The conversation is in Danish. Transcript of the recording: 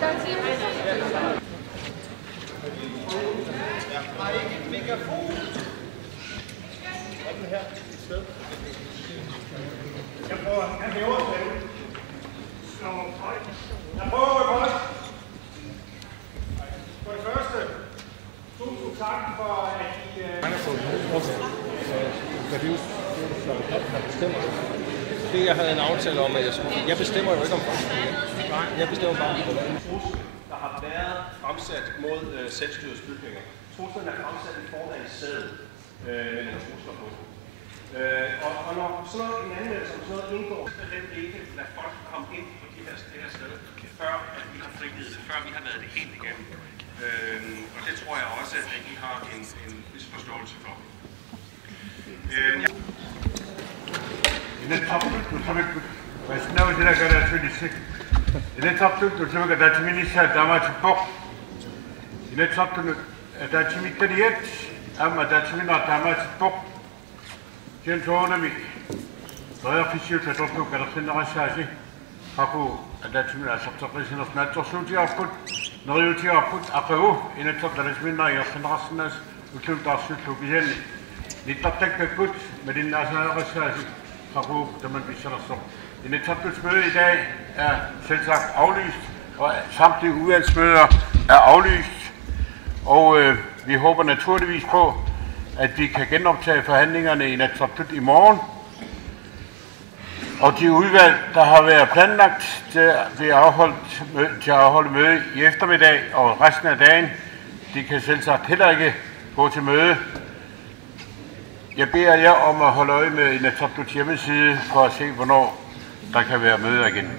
der er til mig. Jeg har ikke en megafon. Her et sted. Jeg prøver. Han hæver sig. Jeg prøver først. For det første, tusind tak for, at I... Det, jeg havde en aftale om, at jeg skulle... Jeg bestemmer jo ikke om forskningen. Nej, jeg bestemmer bare om den trussel, der har været fremsat mod selvstyrets bygninger. Truslen er fremsat i form af en sæde med nogle trusler på. Og når sådan noget, en anmeldelse om sådan noget indgår, så er det ikke lade folk komme ind på det her sted, før at vi har frigivet det, før vi har været det helt igennem. Og det tror jeg også, at I har en vis forståelse for. Møde i dag er selvsagt aflyst, og samtlige udvalgsmøder er aflyst. Og vi håber naturligvis på, at vi kan genoptage forhandlingerne i Inatsisartut i morgen. Og de udvalg, der har været planlagt til at afholde møde i eftermiddag og resten af dagen, de kan selvsagt heller ikke gå til møde. Jeg beder jer om at holde øje med Inatsisartuts hjemmeside for at se, hvornår der kan være møder igen.